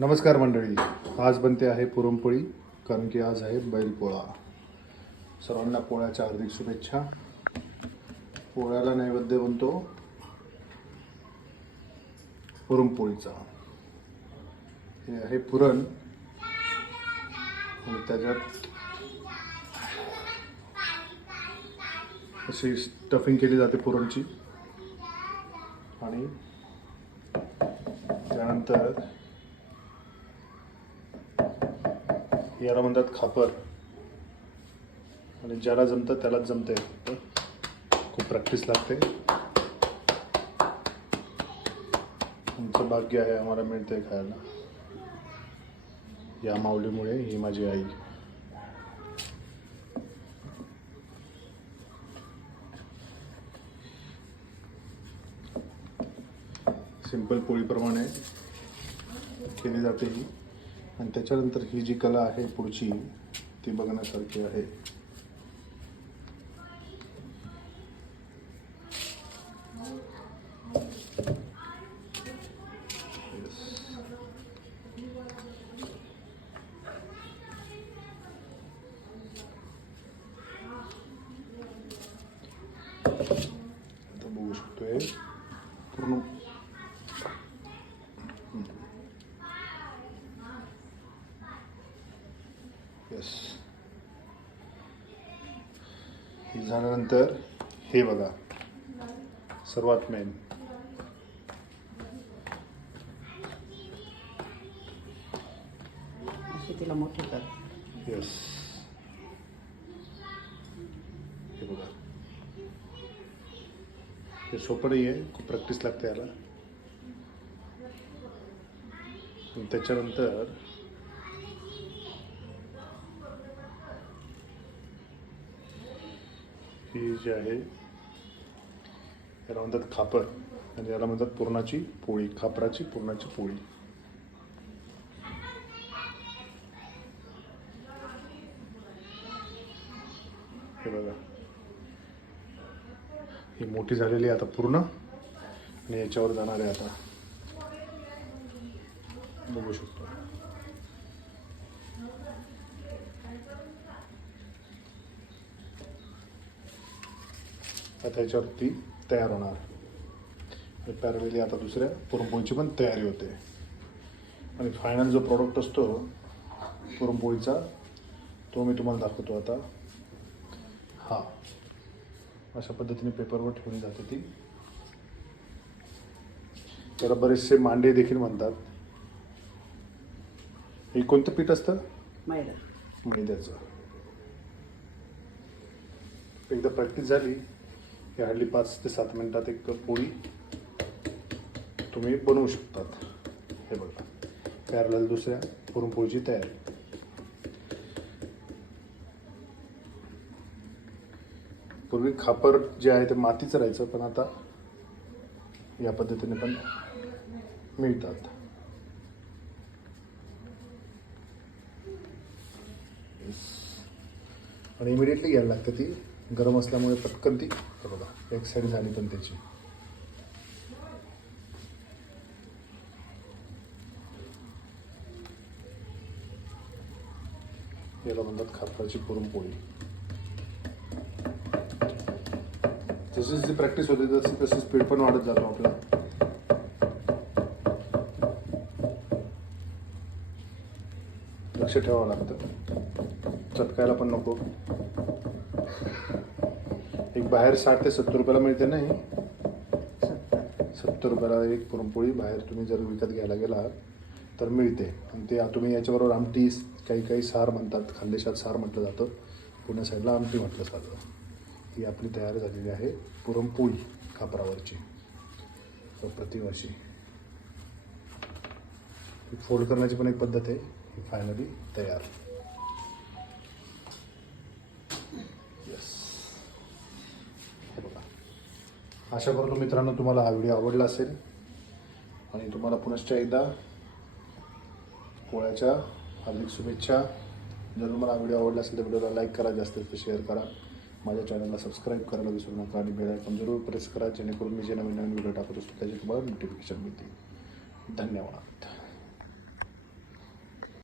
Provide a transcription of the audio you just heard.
नमस्कार मंडळी. आज बनते आहे पुरणपोळी कारण की आज आहे बैलपोळा. सर्वांना पोळ्याच्या हार्दिक शुभेच्छा. पोळ्याला नैवेद्य बनतो पुरणपोळीचा. हे आहे पुरण. आणि त्याच्यात अशी स्टफिंग केली जाते पुरणची. आणि त्यानंतर याला म्हणतात खापर. आणि ज्याला जमतं त्यालाच जमते फक्त खूप प्रॅक्टिस लागते. आमचं भाग्य आहे आम्हाला मिळते खायला. या माऊलीमुळे ही माझी आई. सिंपल पोळीप्रमाणे केली जाते ही. आणि त्याच्यानंतर ही जी कला आहे पुढची ती बघण्यासारखी आहे. आता बघू शकतोय. पूर्ण येस हे झाल्यानंतर हे बघा. सर्वात मेन तिला मोठी कर. येस हे बघा. हे सोपं नाही आहे खूप प्रॅक्टिस लागते याला. त्याच्यानंतर ही जी आहे याला म्हणतात खापर. आणि याला म्हणतात पुरणाची पोळी खापराची पुरणाची पोळी. हे बघा. ही मोठी झालेली आहे आता पूर्ण. आणि याच्यावर जाणार आहे आता. बघू शकतो. आता याच्यावरती तयार होणार. आणि पॅरलेली आता दुसऱ्या पुरणपोळीची पण तयारी होते. आणि फायनल जो प्रॉडक्ट असतो पुरणपोळीचा तो मी तुम्हाला दाखवतो आता. हा. अशा पद्धतीने पेपरवर ठेवली जाते ती. त्याला बरेचसे मांडे देखील म्हणतात. हे कोणतं पीठ असतं? मैदा. मैद्याचं. एकदा प्रॅक्टिस झाली ही हार्डली पाच ते सात मिनटात एक पोळी तुम्ही बनवू शकतात. हे बघा. पॅरल दुसऱ्या पुरणपोळीची तयारी. पूर्वी खापर जे आहे ते मातीचं राहायचं पण आता या पद्धतीने पण मिळतात. आणि इमिडिएटली घ्यायला लागतं ती गरम असल्यामुळे पटकन ती बघा एक साईड झाली पण त्याची. याला म्हणतात खापराची पुरणपोळी जशी जशी प्रॅक्टिस होते तशी तशी स्पीड पण वाढत जातो आपला. लक्ष ठेवावं लागतं. चटकायला पण नको. एक बाहेर साठ ते सत्तर रुपयाला मिळते नाही? सत्तर. सत्तर रुपयाला एक पुरणपोळी बाहेर तुम्ही जर विकत घ्यायला गेलात तर मिळते. आणि ते तुम्ही याच्याबरोबर आमटी काही काही सार म्हणतात खानदेशात सार म्हटलं जातं. पुण्या साईडला आमटी म्हटलं जातं. ही आपली तयार झालेली आहे पुरणपोळी खापरावरची अशी फोल्ड करण्याची पण एक पद्धत आहे ही फायनली तयार. आशा करतो मित्रांनो तुम्हाला हा व्हिडिओ आवडला असेल. आणि तुम्हाला पुनश्च एकदा पोळ्याच्या हार्दिक शुभेच्छा. जर तुम्हाला हा व्हिडिओ आवडला असेल तर व्हिडिओला लाईक करा जास्तीत जास्त शेअर करा. माझ्या चॅनलला सबस्क्राईब करायला विसरू नका आणि बेल आयकॉन जरूर प्रेस करा जेणेकरून मी जे नवीन नवीन व्हिडिओ टाकत असतो त्याची तुम्हाला नोटिफिकेशन मिळतील. धन्यवाद.